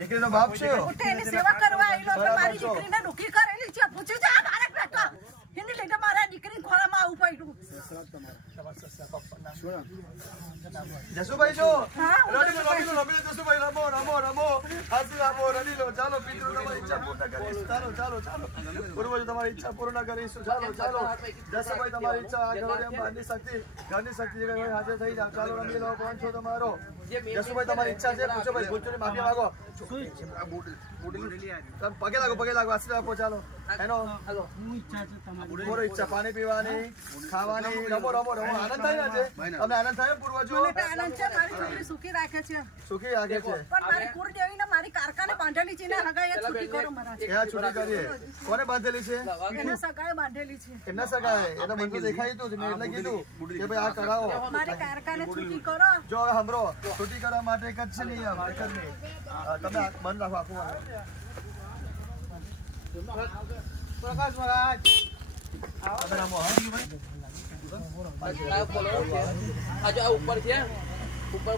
દીકરીનો બાપ છે એની સેવા કરવા આવેલો તો મારી દીકરીને દુખી કરેલી છે પૂછી જા મારે બેટા એની લીધે મારા દીકરી ખોળામાં આવું પડ્યું જસુભાઈ જો રમી જસુભાઈ રમો હાસી આપો રમી લો ચાલો પિતૃ તમારી ઈચ્છા પૂર્ણ કરીશું ચાલો પૂર્વજો તમારી ઈચ્છા પૂર્ણ કરીશું ચાલો જસુભાઈ તમારી ઈચ્છા ઘરની શક્તિ હાજર થઈ જાવ ચાલો રમી લો કોણ છો તમારો જસુભાઈ તમારી ઈચ્છા છે પૂછો ભાઈ ભૂલચૂકની માફી માંગો પગે લાગો આશીર્વાદ આપો ચાલો એનો પૂરો ઈચ્છા પાણી પીવાની ખાવાની રમો આનંદ થાય છે તમને આનંદ થાય પૂર્વજો આનંદ છે મારી છોકરી સુખી રાખે છે પણ મારી કુળદેવીને મારી કારખાને બાંધેલી છે ને હગાઈ છૂટી કરો મારા ક્યાં છૂટી કરીએ કોને બાંધેલી છે એના સગાએ બાંધેલી છે એમના સગાએ એ તો મને તો દેખાયું હતું મેં એટલે કીધું કે ભાઈ આ કરાવો મારી કારખાને છૂટી કરો જો સાંભળો છૂટી કરવા માટે એક જ છે નિયમ એક જ નહીં તમે બંધ રાખો આખું પ્રકાશ મહારાજ ઉપર છે ઉપર